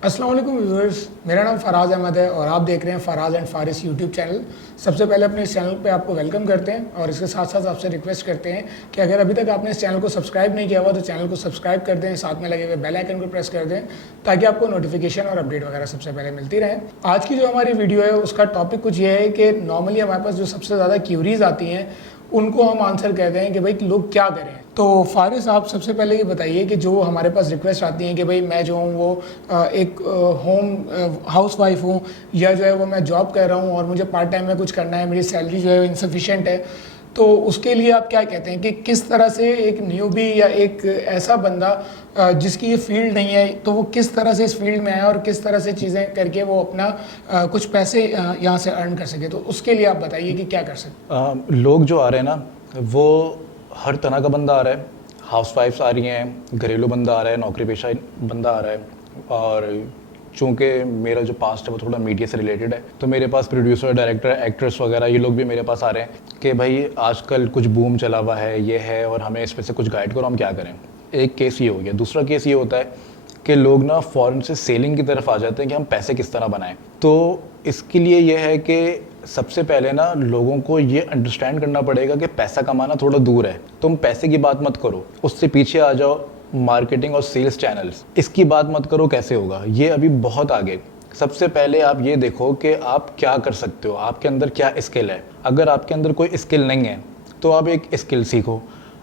अस्सलाम वालेकुम व्यूअर्स, मेरा नाम फराज अहमद है और आप देख रहे हैं Faraz and Faris YouTube channel. सबसे पहले अपने इस चैनल पे आपको वेलकम करते हैं और इसके साथ साथ आपसे रिक्वेस्ट करते हैं कि अगर अभी तक आपने इस चैनल को सब्सक्राइब नहीं किया हुआ तो चैनल को सब्सक्राइब कर दें, साथ में लगे हुए बेल आइकन को प्रेस कर दें ताकि आपको नोटिफिकेशन और अपडेट वगैरह सबसे पहले मिलती रहे। आज की जो हमारी वीडियो है उसका टॉपिक कुछ ये है कि नॉर्मली हमारे पास जो सबसे ज़्यादा क्यूरीज आती हैं उनको हम आंसर कहते हैं कि भाई लोग क्या करें। तो फारिस, आप सबसे पहले ये बताइए कि जो हमारे पास रिक्वेस्ट आती हैं कि भाई मैं जो हूँ वो एक होम हाउस वाइफ हूँ या जो है वो मैं जॉब कर रहा हूँ और मुझे पार्ट टाइम में कुछ करना है, मेरी सैलरी जो है इनसफिशिएंट है, तो उसके लिए आप क्या कहते हैं कि किस तरह से एक न्यूबी या एक ऐसा बंदा जिसकी ये फील्ड नहीं है तो वो किस तरह से इस फील्ड में आए और किस तरह से चीज़ें करके वो अपना कुछ पैसे यहाँ से अर्न कर सके। तो उसके लिए आप बताइए कि क्या कर सकते। लोग जो आ रहे हैं ना, वो हर तरह का बंदा आ रहा है। हाउस वाइफ्स आ रही हैं, घरेलू बंदा आ रहा है, नौकरी पेशा बंदा आ रहा है। और चूँकि मेरा जो पास्ट है वो थोड़ा मीडिया से रिलेटेड है, तो मेरे पास प्रोड्यूसर, डायरेक्टर, एक्ट्रेस वगैरह ये लोग भी मेरे पास आ रहे हैं कि भाई आजकल कुछ बूम चला हुआ है, ये है, और हमें इस पर से कुछ गाइड करो, हम क्या करें। एक केस ये हो गया। दूसरा केस ये होता है कि लोग ना फ़ौरन से सेलिंग की तरफ आ जाते हैं कि हम पैसे किस तरह बनाएं। तो इसके लिए ये है कि सबसे पहले ना लोगों को ये अंडरस्टैंड करना पड़ेगा कि पैसा कमाना थोड़ा दूर है। तुम पैसे की बात मत करो, उससे पीछे आ जाओ मार्केटिंग और सेल्स चैनल्स, इसकी बात मत करो। कैसे होगा ये अभी बहुत आगे। सबसे पहले आप ये देखो कि आप क्या कर सकते हो, आपके अंदर क्या स्किल है। अगर आपके अंदर कोई स्किल नहीं है तो आप एक स्किल सीखो।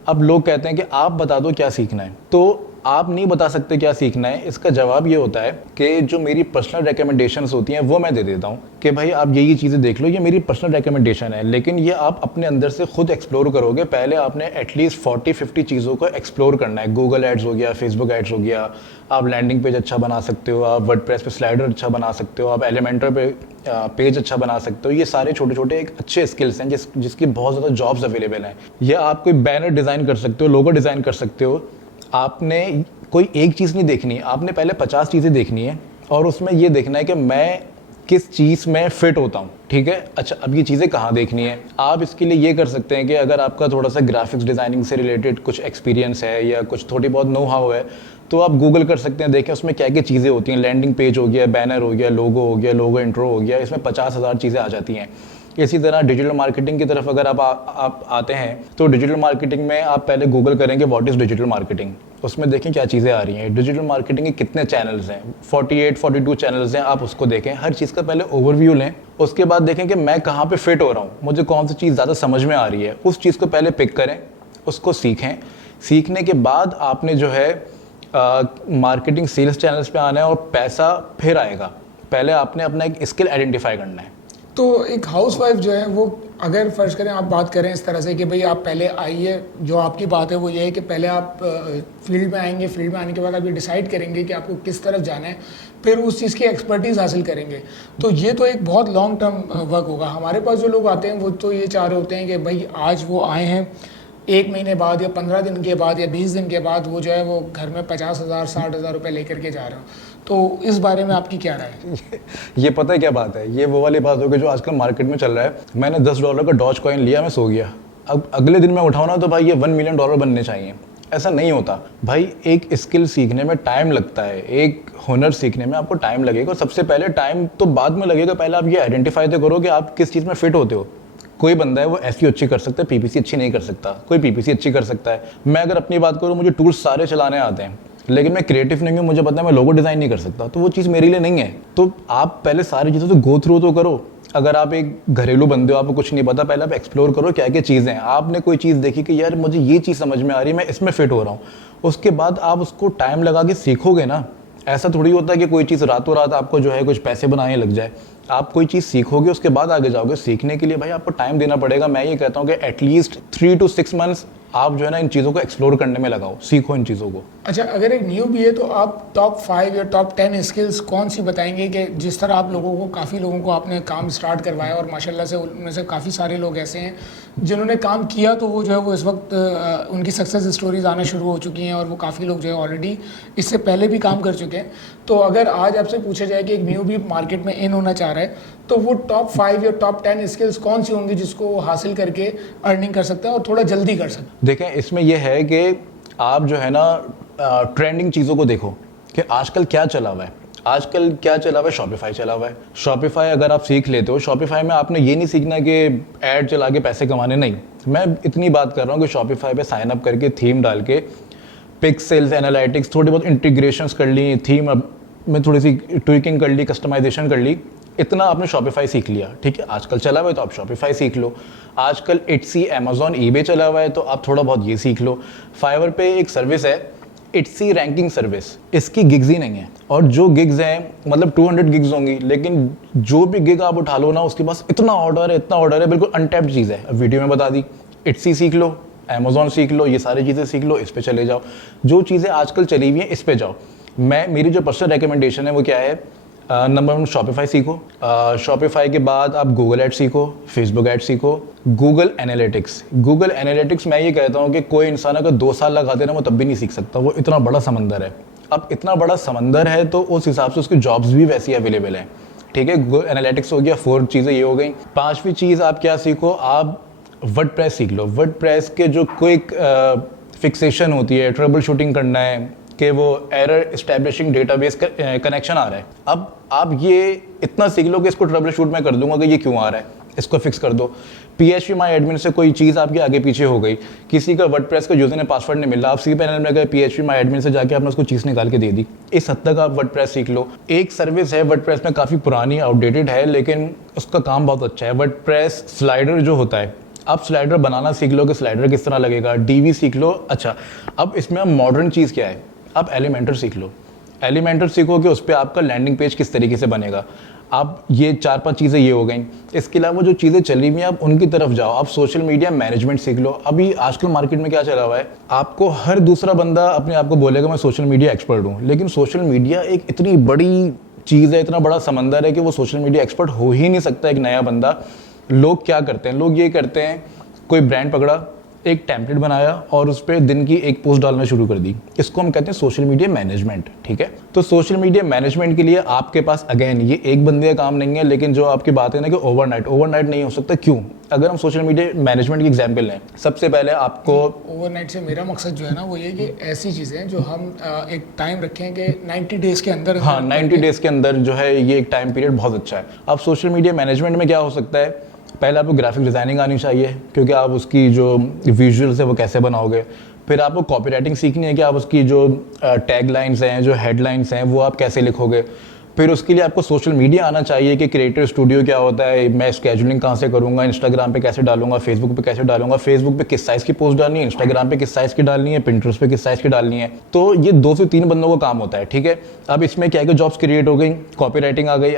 अब लोग कहते हैं कि आप बता दो क्या सीखना है, तो आप नहीं बता सकते क्या सीखना है। इसका जवाब ये होता है कि जो मेरी पर्सनल रिकमेंडेशंस होती हैं वो मैं दे देता हूँ कि भाई आप ये चीज़ें देख लो, ये मेरी पर्सनल रिकमेंडेशन है, लेकिन ये आप अपने अंदर से खुद एक्सप्लोर करोगे। पहले आपने एटलीस्ट 40-50 चीज़ों को एक्सप्लोर करना है। गूगल एड्स हो गया, फेसबुक एड्स हो गया, आप लैंडिंग पेज अच्छा बना सकते हो, आप वर्डप्रेस पे स्लाइडर अच्छा बना सकते हो, आप एलिमेंटर पे पेज अच्छा बना सकते हो। ये सारे छोटे छोटे एक अच्छे स्किल्स हैं जिसकी बहुत ज़्यादा जॉब्स अवेलेबल हैं। या आप कोई बैनर डिज़ाइन कर सकते हो, लोगो डिज़ाइन कर सकते हो। आपने कोई एक चीज़ नहीं देखनी, आपने पहले 50 चीज़ें देखनी है और उसमें ये देखना है कि मैं किस चीज़ में फिट होता हूँ। ठीक है, अच्छा अब ये चीज़ें कहाँ देखनी है। आप इसके लिए ये कर सकते हैं कि अगर आपका थोड़ा सा ग्राफिक्स डिज़ाइनिंग से रिलेटेड कुछ एक्सपीरियंस है या कुछ थोड़ी बहुत नो हाउ है, तो आप गूगल कर सकते हैं, देखें उसमें क्या क्या चीज़ें होती हैं। लैंडिंग पेज हो गया, बैनर हो गया, लोगो इंट्रो हो गया, इसमें 50,000 चीज़ें आ जाती हैं। इसी तरह डिजिटल मार्केटिंग की तरफ अगर आप आते हैं तो डिजिटल मार्केटिंग में आप पहले गूगल करेंगे व्हाट इज़ डिजिटल मार्केटिंग, उसमें देखें क्या चीज़ें आ रही हैं। डिजिटल मार्केटिंग के कितने चैनल्स हैं, 48-42 चैनल्स हैं, आप उसको देखें। हर चीज़ का पहले ओवरव्यू लें, उसके बाद देखें कि मैं कहाँ पे फिट हो रहा हूँ, मुझे कौन सी चीज़ ज़्यादा समझ में आ रही है, उस चीज़ को पहले पिक करें, उसको सीखें। सीखने के बाद आपने जो है मार्केटिंग सेल्स चैनल्स पे आना है और पैसा फिर आएगा। पहले आपने अपना एक स्किल आइडेंटिफाई करना है। तो एक हाउसवाइफ जो है वो अगर फ़र्ज़ करें आप बात करें इस तरह से कि भाई आप पहले आइए, जो आपकी बात है वो ये है कि पहले आप फील्ड में आएंगे, फील्ड में आने के बाद आप ये डिसाइड करेंगे कि आपको किस तरफ जाना है, फिर उस चीज़ की एक्सपर्टीज़ हासिल करेंगे। तो ये तो एक बहुत लॉन्ग टर्म वर्क होगा। हमारे पास जो लोग आते हैं वो तो ये चाह रहे होते हैं कि भाई आज वो आए हैं, 1 महीने बाद या 15 दिन के बाद या 20 दिन के बाद वो जो है वो घर में 50,000 60,000 रुपये लेकर के जा रहे हो। तो इस बारे में आपकी क्या राय है? ये पता है क्या बात है, ये वो वाली बात होगी जो आजकल मार्केट में चल रहा है। मैंने $10 का डॉज कॉइन लिया, मैं सो गया, अब अगले दिन मैं उठाऊँ ना तो भाई ये $1 मिलियन बनने चाहिए। ऐसा नहीं होता भाई। एक स्किल सीखने में टाइम लगता है, एक हुनर सीखने में आपको टाइम लगेगा। और सबसे पहले टाइम तो बाद में लगेगा, पहले आप ये आइडेंटिफाई तो करो कि आप किस चीज़ में फिट होते हो। कोई बंदा है वो एसईओ अच्छी कर सकता है, पीपीसी अच्छी नहीं कर सकता, कोई पीपीसी अच्छी कर सकता है। मैं अगर अपनी बात करूँ, मुझे टूल्स सारे चलाने आते हैं, लेकिन मैं क्रिएटिव नहीं हूँ, मुझे पता है मैं लोगो डिज़ाइन नहीं कर सकता, तो वो चीज़ मेरे लिए नहीं है। तो आप पहले सारी चीज़ों से गो थ्रू तो करो। अगर आप एक घरेलू बंदे हो, आपको कुछ नहीं पता, पहले आप एक्सप्लोर करो क्या क्या चीज़ें हैं। आपने कोई चीज़ देखी कि यार मुझे ये चीज़ समझ में आ रही है, मैं इसमें फिट हो रहा हूँ, उसके बाद आप उसको टाइम लगा के सीखोगे ना। ऐसा थोड़ी होता है कि कोई चीज़ रातों रात आपको जो है कुछ पैसे बनाने लग जाए। आप कोई चीज़ सीखोगे उसके बाद आगे जाओगे। सीखने के लिए भाई आपको टाइम देना पड़ेगा। मैं ये कहता हूँ कि एटलीस्ट 3 to 6 मंथ्स आप जो है ना इन चीज़ों को एक्सप्लोर करने में लगाओ, सीखो इन चीज़ों को। अच्छा, अगर एक न्यू भी है तो आप टॉप 5 या टॉप 10 स्किल्स कौन सी बताएंगे कि जिस तरह आप लोगों को, काफ़ी लोगों को आपने काम स्टार्ट करवाया और माशाल्लाह से उनमें से काफ़ी सारे लोग ऐसे हैं जिन्होंने काम किया, तो वो जो है वो इस वक्त उनकी सक्सेस स्टोरीज आना शुरू हो चुकी हैं और वो काफ़ी लोग जो है ऑलरेडी इससे पहले भी काम कर चुके हैं। तो अगर आज आपसे पूछा जाए कि एक न्यू भी मार्केट में इन होना चाह रहा है तो वो टॉप 5 या टॉप 10 स्किल्स कौन सी होंगी जिसको वो हासिल करके अर्निंग कर सकता है और थोड़ा जल्दी कर सकता है? देखें, इसमें यह है कि आप जो है ना ट्रेंडिंग चीज़ों को देखो कि आजकल क्या चला हुआ है। आजकल क्या चला हुआ है, शॉपिफाई चला हुआ है। शॉपिफाई अगर आप सीख लेते हो, शॉपिफाई में आपने ये नहीं सीखना कि ऐड चला के पैसे कमाने, नहीं। मैं इतनी बात कर रहा हूँ कि शॉपिफाई पे साइन अप करके थीम डाल के पिक्सेल्स, एनालिटिक्स, थोड़ी बहुत इंटीग्रेशंस कर ली, थीम में थोड़ी सी ट्विकिंग कर ली, कस्टमाइजेशन कर ली, इतना आपने शॉपिफाई सीख लिया, ठीक है। आजकल चला हुआ है तो आप शॉपिफाई सीख लो। आजकल इट्सी, अमेजॉन, ईबे चला हुआ है तो आप थोड़ा बहुत ये सीख लो। फाइवर पे एक सर्विस है इट्सी रैंकिंग सर्विस, इसकी गिग्स ही नहीं है, और जो गिग्स हैं मतलब 200 गिग्स होंगी, लेकिन जो भी गिग आप उठा लो ना उसके पास इतना ऑर्डर है, बिल्कुल अनटैप्ड चीज़ है। अब वीडियो में बता दी, इट्सी सीख लो, अमेजॉन सीख लो, ये सारी चीज़ें सीख लो, इस पे चले जाओ। जो चीज़ें आजकल चली हुई हैं इस पे जाओ। मेरी जो पर्सनल रिकमेंडेशन है वो क्या है, नंबर 1 शॉपिफाई सीखो। शॉपिफाई के बाद आप गूगल एड सीखो, फेसबुक एड सीखो, गूगल एनालिटिक्स मैं ये कहता हूँ कि कोई इंसान अगर 2 साल लगा दे ना वो तब भी नहीं सीख सकता, वो इतना बड़ा समंदर है। अब इतना बड़ा समंदर है तो उस हिसाब से उसकी जॉब्स भी वैसी अवेलेबल हैं, ठीक है। गूगल एनालिटिक्स हो गया, 4 चीज़ें ये हो गई। 5वीं चीज़ आप क्या सीखो, आप वर्डप्रेस सीख लो। वर्डप्रेस के जो क्विक फिक्सेशन होती है, ट्रबल शूटिंग करना है कि वो एरर इस्टेब्लिशिंग डेटाबेस कनेक्शन आ रहा है, अब आप ये इतना सीख लो कि इसको ट्रबल शूट मैं कर दूंगा कि ये क्यों आ रहा है, इसको फिक्स कर दो। PHP माई एडमिन से कोई चीज़ आपके आगे पीछे हो गई, किसी का वर्डप्रेस का यूजर ने पासवर्ड नहीं मिला, आप सी पैनल में गए PHP माई एडमिन से जाके आपने उसको चीज़ निकाल के दे दी। इस हद तक आप वर्डप्रेस सीख लो। एक सर्विस है वर्डप्रेस में, काफ़ी पुरानी, आउटडेटेड है, लेकिन उसका काम बहुत अच्छा है। वर्डप्रेस स्लाइडर जो होता है, आप स्लाइडर बनाना सीख लो कि स्लाइडर किस तरह लगेगा, DV सीख लो। अच्छा, अब इसमें मॉडर्न चीज़ क्या है, आप एलिमेंटर सीख लो। एलिमेंटर सीखो कि उस पर आपका लैंडिंग पेज किस तरीके से बनेगा। आप ये 4-5 चीज़ें ये हो गई। इसके अलावा जो चीज़ें चली हुई हैं आप उनकी तरफ जाओ। आप सोशल मीडिया मैनेजमेंट सीख लो। अभी आजकल मार्केट में क्या चला हुआ है, आपको हर दूसरा बंदा अपने आप को बोलेगा मैं सोशल मीडिया एक्सपर्ट हूँ, लेकिन सोशल मीडिया एक इतनी बड़ी चीज़ है, इतना बड़ा समंदर है कि वो सोशल मीडिया एक्सपर्ट हो ही नहीं सकता एक नया बंदा। लोग क्या करते हैं, लोग ये करते हैं, कोई ब्रांड पकड़ा, एक टेम्पलेट बनाया और उस पर दिन की एक पोस्ट डालना शुरू कर दी। इसको हम कहते हैं सोशल मीडिया मैनेजमेंट, ठीक है। तो सोशल मीडिया मैनेजमेंट के लिए आपके पास अगेन ये एक बंदे का काम नहीं है, लेकिन जो आपकी बात है ना कि ओवरनाइट नहीं हो सकता। क्यों? अगर हम सोशल मीडिया मैनेजमेंट की एग्जाम्पल लें, सबसे पहले आपको ओवरनाइट से मेरा मकसद जो है ना वो ये कि ऐसी चीज़ें जो हम एक टाइम रखें कि 90 डेज़ के अंदर, हाँ 90 डेज़ के अंदर जो है ये एक टाइम पीरियड बहुत अच्छा है। अब सोशल मीडिया मैनेजमेंट में क्या हो सकता है, पहले आपको ग्राफिक डिज़ाइनिंग आनी चाहिए क्योंकि आप उसकी जो विजुअल्स है वो कैसे बनाओगे। फिर आपको कॉपी राइटिंग सीखनी है कि आप उसकी जो टैग लाइन्स हैं, जो हेडलाइंस हैं, वो आप कैसे लिखोगे। फिर उसके लिए आपको सोशल मीडिया आना चाहिए कि क्रिएटर स्टूडियो क्या होता है, मैं स्केजुलिंग कहाँ से करूँगा, इंस्टाग्राम पे कैसे डालूंगा, फेसबुक पे कैसे डालूंगा, फेसबुक पे किस साइज़ की पोस्ट डालनी है, इंस्टाग्राम पे किस साइज़ की डालनी है, पिंटरेस्ट पे किस साइज़ की डालनी है। तो ये 2 से 3 बंदों का काम होता है, ठीक है। अब इसमें क्या है कि जॉब्स क्रिएट हो गई, कॉपी राइटिंग आ गई,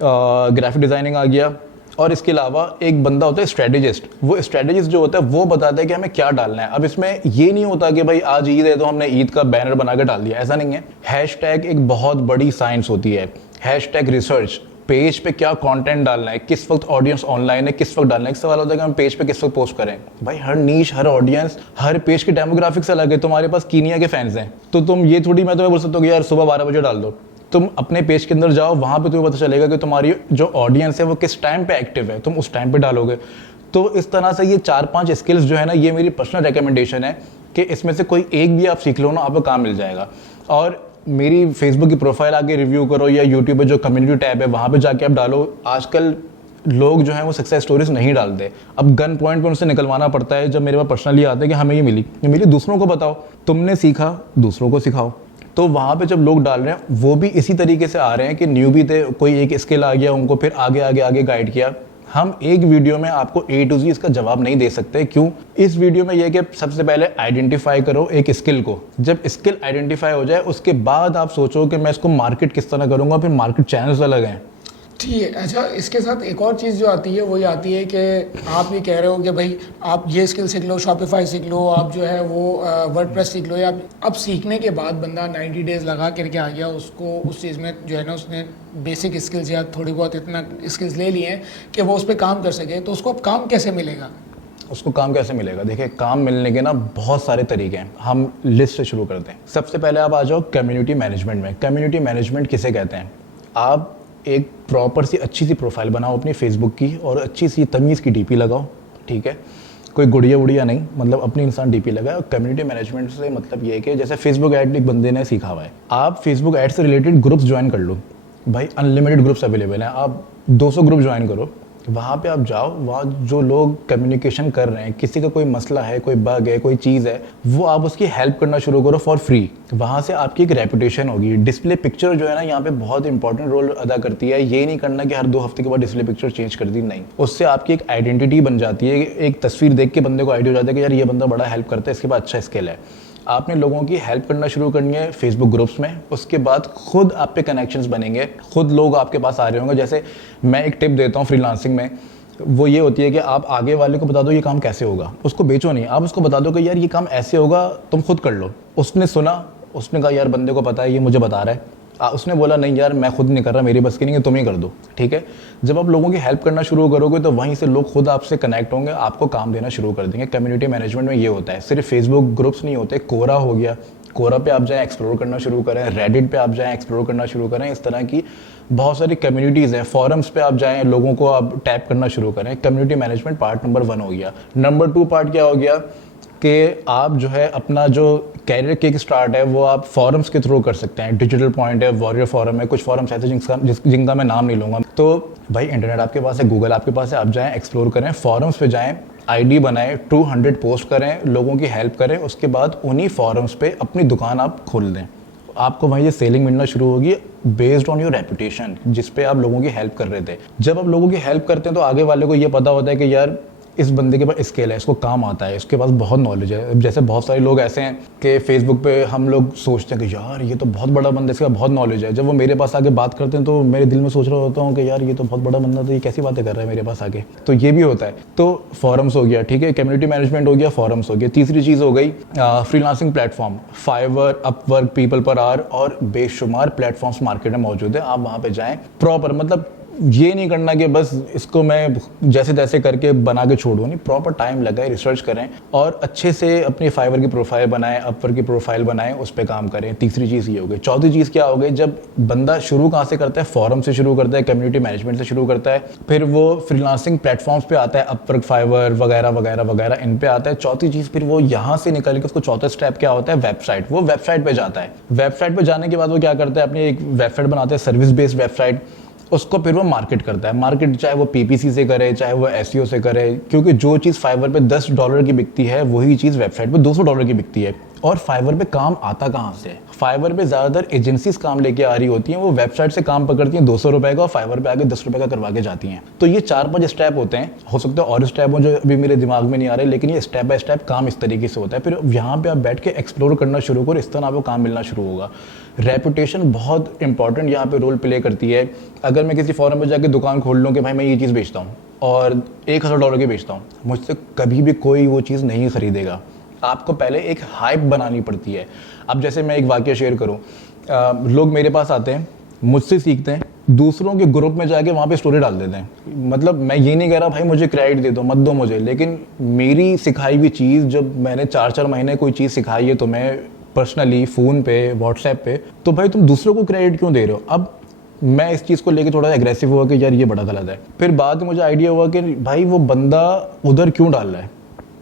ग्राफिक डिज़ाइनिंग आ गया, और इसके अलावा एक बंदा होता है स्ट्रेटेजिस्ट। वो स्ट्रेटेजिस्ट जो होता है वो बताता है कि हमें क्या डालना है। अब इसमें ये नहीं होता कि भाई आज ईद है तो हमने ईद का बैनर बना के डाल दिया, ऐसा नहीं है। हैशटैग एक बहुत बड़ी साइंस होती है। हैशटैग रिसर्च, पेज पे क्या कंटेंट डालना है, किस वक्त ऑडियंस ऑनलाइन है, किस वक्त डालना है। एक सवाल होता है कि हम पेज पे किस वक्त पोस्ट करें। भाई हर नीश, हर ऑडियंस, हर पेज की डेमोग्राफिक्स अलग है। तुम्हारे पास कीनिया के फैंस हैं तो तुम ये थोड़ी मैं तुम्हें बोल सकता हूँ कि यार सुबह 12 बजे डाल दो। तुम अपने पेज के अंदर जाओ, वहाँ पे तुम्हें पता चलेगा कि तुम्हारी जो ऑडियंस है वो किस टाइम पे एक्टिव है, तुम उस टाइम पे डालोगे। तो इस तरह से ये 4-5 स्किल्स जो है ना, ये मेरी पर्सनल रिकमेंडेशन है कि इसमें से कोई एक भी आप सीख लो ना, आपको काम मिल जाएगा। और मेरी फेसबुक की प्रोफाइल आके रिव्यू करो या यूट्यूब पे जो कम्युनिटी टैब है वहाँ पे जाके आप डालो। आजकल लोग जो हैं वो सक्सेस स्टोरीज नहीं डालते। अब गन पॉइंट पे उनसे निकलवाना पड़ता है। जब मेरे पास पर्सनली आता है कि हमें ये मिली, दूसरों को बताओ, तुमने सीखा दूसरों को सिखाओ। तो वहाँ पे जब लोग डाल रहे हैं वो भी इसी तरीके से आ रहे हैं कि न्यूबी थे, कोई एक स्किल आ गया, उनको फिर आगे गाइड किया। हम एक वीडियो में आपको A to Z इसका जवाब नहीं दे सकते। क्यों? इस वीडियो में यह कि सबसे पहले आइडेंटिफाई करो एक स्किल को। जब स्किल आइडेंटिफाई हो जाए उसके बाद आप सोचो कि मैं इसको मार्केट किस तरह करूँगा। फिर मार्केट चैनल्स अलग हैं, ठीक है। अच्छा, इसके साथ एक और चीज़ जो आती है वो ये आती है कि आप ये कह रहे हो कि भाई आप ये स्किल सीख लो, शॉपिफाई सीख लो, आप जो है वो वर्डप्रेस सीख लो, या अब सीखने के बाद बंदा 90 डेज़ लगा करके आ गया, उसको उस चीज़ में जो है ना उसने बेसिक स्किल्स या थोड़ी बहुत इतना स्किल्स ले लिए हैं कि वो उस पर काम कर सके, तो उसको अब काम कैसे मिलेगा? उसको काम कैसे मिलेगा? देखिए, काम मिलने के ना बहुत सारे तरीके हैं। हम लिस्ट से शुरू करते हैं। सबसे पहले आप आ जाओ कम्युनिटी मैनेजमेंट में। कम्युनिटी मैनेजमेंट किसे कहते हैं? आप एक प्रॉपर सी अच्छी सी प्रोफाइल बनाओ अपनी फेसबुक की और अच्छी सी तमीज़ की डीपी लगाओ, ठीक है। कोई गुड़िया उड़िया नहीं, मतलब अपनी इंसान डीपी लगाए। और कम्युनिटी मैनेजमेंट से मतलब ये है कि जैसे फेसबुक ऐड एक बंदे ने सीखा हुआ है, आप फेसबुक ऐड से रिलेटेड ग्रुप्स ज्वाइन कर लो। भाई अनलिमिटेड ग्रुप्स अवेलेबल हैं। आप 200 ग्रुप ज्वाइन करो, वहाँ पे आप जाओ, वहाँ जो लोग कम्युनिकेशन कर रहे हैं, किसी का कोई मसला है, कोई बग है, कोई चीज़ है, वो आप उसकी हेल्प करना शुरू करो फॉर फ्री। वहाँ से आपकी एक रेपुटेशन होगी। डिस्प्ले पिक्चर जो है ना यहाँ पे बहुत इंपॉर्टेंट रोल अदा करती है। ये नहीं करना कि हर 2 हफ्ते के बाद डिस्प्ले पिक्चर चेंज कर दी, नहीं। उससे आपकी एक आइडेंटिटी बन जाती है। एक तस्वीर देख के बंदे को आइडिया हो जाता है कि यार ये बंदा बड़ा हेल्प करता है, इसके पास अच्छा स्किल है। आपने लोगों की हेल्प करना शुरू करनी है फेसबुक ग्रुप्स में। उसके बाद खुद आप पे कनेक्शंस बनेंगे, खुद लोग आपके पास आ रहे होंगे। जैसे मैं एक टिप देता हूँ फ्रीलांसिंग में, वो ये होती है कि आप आगे वाले को बता दो ये काम कैसे होगा, उसको बेचो नहीं, आप उसको बता दो कि यार ये काम ऐसे होगा, तुम खुद कर लो। उसने सुना, उसने कहा यार बंदे को पता है, ये मुझे बता रहा है। उसने बोला नहीं यार मैं खुद नहीं कर रहा, मेरी बस की नहीं है, तुम ही कर दो, ठीक है। जब आप लोगों की हेल्प करना शुरू करोगे तो वहीं से लोग खुद आपसे कनेक्ट होंगे, आपको काम देना शुरू कर देंगे। कम्युनिटी मैनेजमेंट में ये होता है, सिर्फ फेसबुक ग्रुप्स नहीं होते, कोरा हो गया, कोरा पे आप जाएं एक्सप्लोर करना शुरू करें, रेडिट पे आप जाएं एक्सप्लोर करना शुरू करें। इस तरह की बहुत सारी कम्युनिटीज़ हैं, फॉरम्स पे आप जाएं, लोगों को आप टैप करना शुरू करें। कम्युनिटी मैनेजमेंट पार्ट नंबर 1 हो गया। नंबर 2 पार्ट क्या हो गया कि आप जो है अपना जो कैरियर किक स्टार्ट है वो आप फॉरम्स के थ्रू कर सकते हैं। डिजिटल पॉइंट है, वॉरियर फॉरम है, कुछ फॉरम्स ऐसे जिनका मैं नाम नहीं लूँगा। तो भाई इंटरनेट आपके पास है, गूगल आपके पास है, आप जाएं एक्सप्लोर करें, फॉरम्स पे जाएं, आईडी बनाएं, 200 पोस्ट करें, लोगों की हेल्प करें। उसके बाद उन्हीं फॉरम्स पे अपनी दुकान आप खोल दें। आपको वहीं से सेलिंग मिलना शुरू होगी बेस्ड ऑन योर रेपुटेशन, जिस पे आप लोगों की हेल्प कर रहे थे। जब आप लोगों की हेल्प करते हैं तो आगे वाले को ये पता होता है कि यार इस बंदे के पास स्किल है, इसको काम आता है, इसके पास बहुत नॉलेज है। जैसे बहुत सारे लोग ऐसे हैं कि फेसबुक पे हम लोग सोचते हैं कि यार ये तो बहुत बड़ा बंदा, इसका बहुत नॉलेज है। जब वो मेरे पास आके बात करते हैं तो मेरे दिल में सोच रहा होता हूँ कि यार ये तो बहुत बड़ा बंदा, तो ये कैसी बातें कर रहा है मेरे पास आके। तो ये भी होता है। तो फॉरम्स हो गया, ठीक है, कम्युनिटी मैनेजमेंट हो गया, फॉरम्स हो गया। तीसरी चीज़ हो गई freelancing platform, Fiverr, Upwork, people per hour और बेशुमार प्लेटफॉर्म्स मार्केट में मौजूद है। आप वहाँ पे जाएँ प्रॉपर, मतलब ये नहीं करना कि बस इसको मैं जैसे तैसे करके बना के छोड़ूँ, नहीं, प्रॉपर टाइम लगाए, रिसर्च करें और अच्छे से अपनी फाइवर की प्रोफाइल बनाएं, अपवर्क की प्रोफाइल बनाएं, उस पर काम करें। तीसरी चीज़ ये हो गई। चौथी चीज़ क्या हो गई, जब बंदा शुरू कहाँ से करता है, फॉरम से शुरू करता है, कम्युनिटी मैनेजमेंट से शुरू करता है, फिर वो फ्रीलांसिंग प्लेटफॉर्म्स पे आता है, अपवर्क, फाइवर वगैरह वगैरह वगैरह, इन पे आता है। चौथी चीज़ फिर वो यहाँ से निकल के उसको चौथा स्टेप क्या होता है, वेबसाइट। वो वेबसाइट पे जाता है। वेबसाइट पे जाने के बाद वो क्या करता है, अपनी एक वेबसाइट बनाता है, सर्विस बेस्ड वेबसाइट। उसको फिर वो मार्केट करता है। मार्केट चाहे वो पीपीसी से करे, चाहे वो एसईओ से करे, क्योंकि जो चीज़ फाइवर पे $10 की बिकती है वही चीज़ वेबसाइट पे $200 की बिकती है। और फाइवर पे काम आता कहाँ से? फाइवर पे ज़्यादातर एजेंसीज काम लेके आ रही होती हैं, वो वेबसाइट से काम पकड़ती हैं ₹200 का और फाइवर पे आगे ₹10 का करवा के जाती हैं। तो ये 4-5 स्टेप होते हैं, हो सकता है और स्टेप हो जो अभी मेरे दिमाग में नहीं आ रहे, लेकिन ये स्टेप बाय स्टेप काम इस तरीके से होता है। फिर यहाँ पे आप बैठ के एक्सप्लोर करना शुरू करो, इस तरह आपको काम मिलना शुरू होगा। रेपुटेशन बहुत इंपॉर्टेंट यहाँ पे रोल प्ले करती है। अगर मैं किसी फॉरम में जाके दुकान खोल लूँ कि भाई मैं ये चीज़ बेचता हूँ और $1000 की बेचता हूँ, मुझसे कभी भी कोई वो चीज़ नहीं खरीदेगा। आपको पहले एक हाइप बनानी पड़ती है। अब जैसे मैं एक वाकया शेयर करूं, लोग मेरे पास आते हैं, मुझसे सीखते हैं, दूसरों के ग्रुप में जाके वहाँ पे स्टोरी डाल देते हैं। मतलब मैं ये नहीं कह रहा भाई मुझे क्रेडिट दे दो, मत दो मुझे, लेकिन मेरी सिखाई हुई चीज़, जब मैंने 4-4 महीने कोई चीज़ सिखाई है तो मैं पर्सनली फ़ोन पे, व्हाट्सएप पे, तो भाई तुम दूसरों को क्रेडिट क्यों दे रहे हो? अब मैं इस चीज़ को लेके थोड़ा एग्रेसिव हुआ कि यार ये बड़ा गलत है। फिर बाद में मुझे आइडिया हुआ कि भाई वो बंदा उधर क्यों डाल रहा है।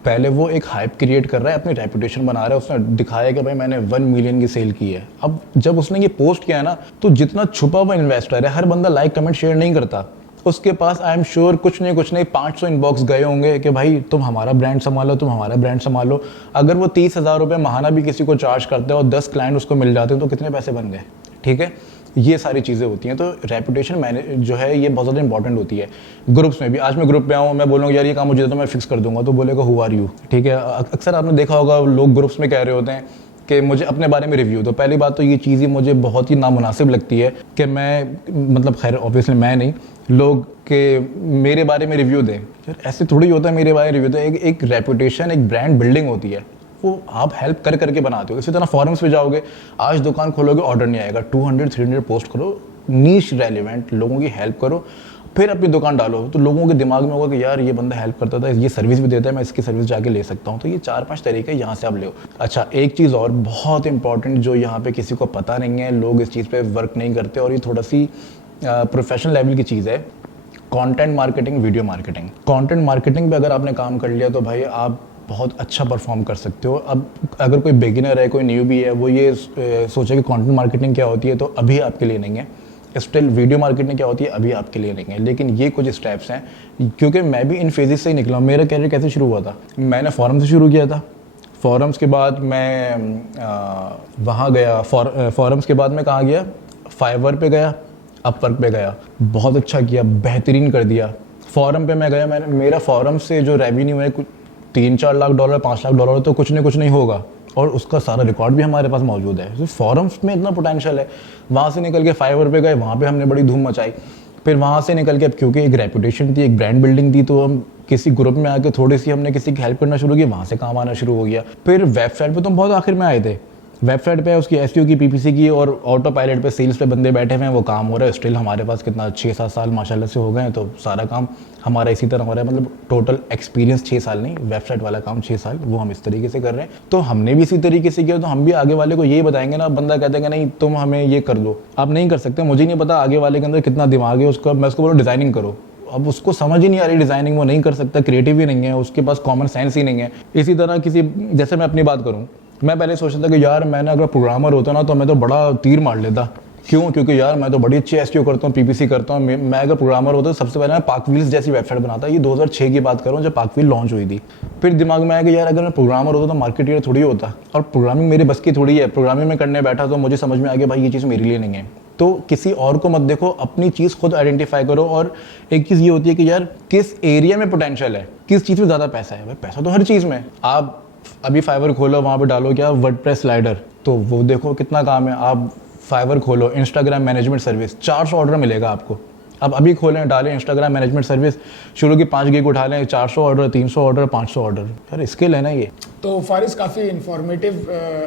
पहले वो एक हाइप क्रिएट कर रहा है, अपनी रेपुटेशन बना रहा है, उसने दिखाया कि भाई मैंने 1 मिलियन की सेल की है। अब जब उसने ये पोस्ट किया है ना, तो जितना छुपा हुआ इन्वेस्टर है, हर बंदा लाइक कमेंट शेयर नहीं करता, उसके पास आई एम श्योर कुछ नहीं 500 इनबॉक्स गए होंगे कि भाई तुम हमारा ब्रांड संभालो, तुम हमारा ब्रांड संभालो। अगर वो 30,000 रुपये महाना भी किसी को चार्ज करते हैं और 10 क्लाइंट उसको मिल जाते हैं तो कितने पैसे बन गए, ठीक है। ये सारी चीज़ें होती हैं। तो रेपुटेशन मैंने जो है ये बहुत ज़्यादा इंपॉर्टेंट होती है। ग्रुप्स में भी, आज मैं ग्रुप पे आऊँ, मैं बोलूँगा यार ये काम मुझे तो मैं फिक्स कर दूंगा, तो बोलेगा हु आर यू, ठीक है। अक्सर आपने देखा होगा लोग ग्रुप्स में कह रहे होते हैं कि मुझे अपने बारे में रिव्यू दो। पहली बात तो ये चीज़ ही मुझे बहुत ही नामुनासिब लगती है कि मैं, मतलब खैर ऑब्वियसली मैं नहीं, लोग के मेरे बारे में रिव्यू दें। यार ऐसे थोड़ी होता है मेरे बारे में रिव्यू दें। एक रेपुटेशन, एक ब्रांड बिल्डिंग होती है, वो आप हेल्प कर करके बनाते हो। इसी तरह फॉरम्स पे जाओगे, आज दुकान खोलोगे ऑर्डर नहीं आएगा, 200-300 पोस्ट करो, नीश रेलिवेंट, लोगों की हेल्प करो, फिर अपनी दुकान डालो, तो लोगों के दिमाग में होगा कि यार ये बंदा हेल्प करता था, ये सर्विस भी देता है, मैं इसकी सर्विस जाके ले सकता हूँ। तो ये 4-5 तरीके यहाँ से आप ले। अच्छा, एक चीज़ और बहुत इंपॉर्टेंट जो यहाँ पे किसी को पता नहीं है, लोग इस चीज़ पे वर्क नहीं करते और ये थोड़ा सी प्रोफेशनल लेवल की चीज़ है, content marketing, video marketing. Content marketing पे अगर आपने काम कर लिया तो भाई आप बहुत अच्छा परफॉर्म कर सकते हो। अब अगर कोई बिगिनर है, कोई न्यूबी है, वो ये सोचे कि कंटेंट मार्केटिंग क्या होती है, तो अभी आपके लिए नहीं है। स्टिल वीडियो मार्केटिंग क्या होती है अभी आपके लिए नहीं है, लेकिन ये कुछ स्टेप्स हैं, क्योंकि मैं भी इन फेजेस से ही निकला हूँ। मेरा कैरियर कैसे शुरू हुआ था, मैंने फॉरम से शुरू किया था। फॉरम्स के बाद मैं वहाँ गया, फॉरम्स के बाद मैं कहाँ गया, फाइवर पे गया, अपवर्क पे गया, बहुत अच्छा किया, बेहतरीन कर दिया। फॉरम पे मैं गया, मैंने मेरा फॉरम से जो रेवेन्यू है कुछ 3-4 लाख डॉलर, 5 लाख डॉलर तो कुछ नहीं होगा, और उसका सारा रिकॉर्ड भी हमारे पास मौजूद है। तो फॉरम्स में इतना पोटेंशियल है। वहाँ से निकल के फाइवर पे गए, वहाँ पे हमने बड़ी धूम मचाई। फिर वहाँ से निकल के, अब क्योंकि एक रेपुटेशन थी, एक ब्रांड बिल्डिंग थी, तो हम किसी ग्रुप में आके थोड़ी सी हमने किसी की हेल्प करना शुरू की, वहाँ से काम आना शुरू हो गया। फिर वेबसाइट पे तो हम बहुत आखिर में आए थे। वेबसाइट पे उसकी एसईओ की, पीपीसी की, और ऑटो पायलट पे सेल्स पे बंदे बैठे हुए हैं, वो काम हो रहा है। स्टिल हमारे पास कितना 6-7 साल माशाल्लाह से हो गए हैं, तो सारा काम हमारा इसी तरह हो रहा है। मतलब टोटल एक्सपीरियंस 6 साल नहीं, वेबसाइट वाला काम 6 साल, वो हम इस तरीके से कर रहे हैं। तो हमने भी इसी तरीके से किया, तो हम भी आगे वाले को यही बताएंगे ना। बंदा कहते हैं कि नहीं तुम हमें ये कर दो, आप नहीं कर सकते, मुझे नहीं पता आगे वाले के अंदर कितना दिमाग है उसका, मैं उसको बोलो डिज़ाइनिंग करो, अब उसको समझ ही नहीं आ रही डिज़ाइनिंग, वो नहीं कर सकता, क्रिएटिव ही नहीं है, उसके पास कॉमन सेंस ही नहीं है। इसी तरह किसी, जैसे मैं अपनी बात करूँ, मैं पहले सोचता था कि यार मैंने अगर प्रोग्रामर होता ना तो मैं तो बड़ा तीर मार लेता। क्यों? क्योंकि यार मैं तो बड़ी अच्छी एसईओ करता हूँ, पीपीसी करता हूँ। मैं अगर प्रोग्रामर होता तो सबसे पहले मैं पार्क व्हील्स जैसी वेबसाइट बनाता। ये 2006 की बात कर रहा हूँ, जब पार्क व्हील लॉन्च हुई थी। फिर दिमाग में आया कि यार अगर मैं प्रोग्रामर होता तो मार्केटियर थोड़ी होता, और प्रोग्रामिंग मेरी बस की थोड़ी है। प्रोग्रामिंग में करने बैठा तो मुझे समझ में आ गया भाई ये चीज़ मेरे लिए नहीं है। तो किसी और को मत देखो, अपनी चीज़ खुद आइडेंटिफाई करो। और एक चीज़ ये होती है कि यार किस एरिया में पोटेंशियल है, किस चीज़ में ज़्यादा पैसा है। भाई पैसा तो हर चीज़ में। आप अभी फाइवर खोलो, वहाँ पे डालो क्या, वर्डप्रेस स्लाइडर, तो वो देखो कितना काम है। आप फाइवर खोलो, इंस्टाग्राम मैनेजमेंट सर्विस, 400 ऑर्डर मिलेगा आपको। अब अभी खोलें, डालें इंस्टाग्राम मैनेजमेंट सर्विस, शुरू की 5 गिग उठा लें, 400 ऑर्डर, 300 ऑर्डर, 500 ऑर्डर। यार स्किल है ना ये। तो फारिस, काफ़ी इन्फॉर्मेटिव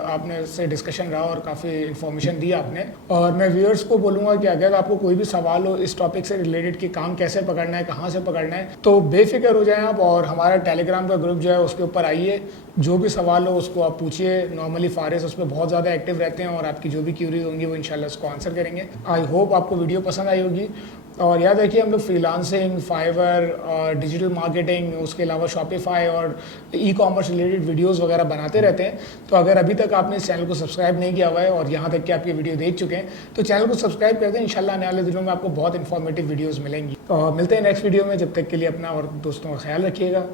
आपने से डिस्कशन रहा और काफ़ी इन्फॉर्मेशन दी आपने। और मैं व्यूअर्स को बोलूँगा कि अगर आपको कोई भी सवाल हो इस टॉपिक से रिलेटेड कि काम कैसे पकड़ना है, कहाँ से पकड़ना है, तो बेफिक्र हो जाएं आप, और हमारा टेलीग्राम का ग्रुप जो है उसके ऊपर आइए। जो भी सवाल हो उसको आप पूछिए। नॉर्मली फारिस उस पर बहुत ज़्यादा एक्टिव रहते हैं, और आपकी जो भी क्यूरीज होंगी वो इंशाल्लाह उसको आंसर करेंगे। आई होप आपको वीडियो पसंद आई होगी। और याद रखिए, हम लोग फ्रीलांसिंग, फाइवर और डिजिटल मार्केटिंग, उसके अलावा शॉपिफाई और ई कॉमर्स रिलेटेड वीडियोस वगैरह बनाते रहते हैं। तो अगर अभी तक आपने इस चैनल को सब्सक्राइब नहीं किया हुआ है और यहाँ तक कि आप ये वीडियो देख चुके हैं, तो चैनल को सब्सक्राइब कर दें। इंशाल्लाह आने वाले दिनों में आपको बहुत इन्फॉर्मेटिव वीडियोज़ मिलेंगी। तो मिलते हैं नेक्स्ट वीडियो में। जब तक के लिए अपना और दोस्तों का ख्याल रखिएगा।